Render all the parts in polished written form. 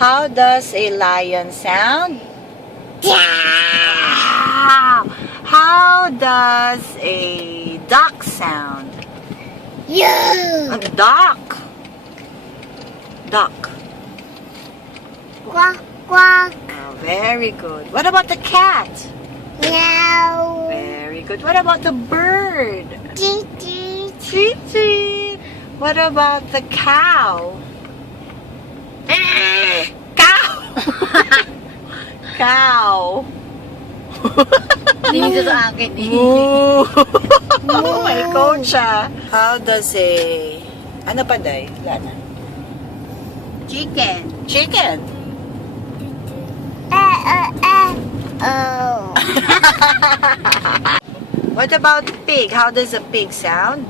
How does a lion sound? Yeah. How does a duck sound? Yeah. A duck. Duck. Quack, quack. Oh, very good. What about the cat? Meow. Very good. What about the bird? Cheep, cheep. Tweet, tweet. What about the cow? Cow. Cow. Hindi ko sa akin eh. Moo. May coach ah. How does a... Ano pa day? Lana? Chicken. Chicken. Oh. What about pig? How does a pig sound?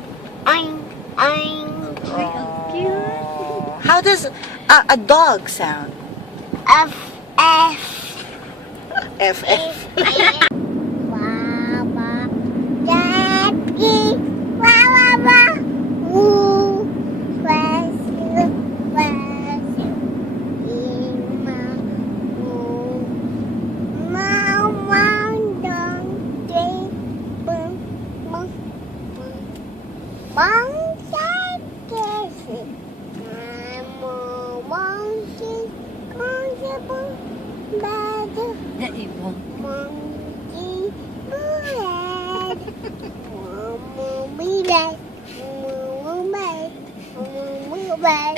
Oink, oink. Oh. How does a dog sound? F, F. F, F. Baa Baa Black Sheep. Baa Baa Baa. Woo. Fresh, fresh. Mao Mao Monkey So. Mao Monkey So. Monkey bread. Monkey bread. Monkey bread.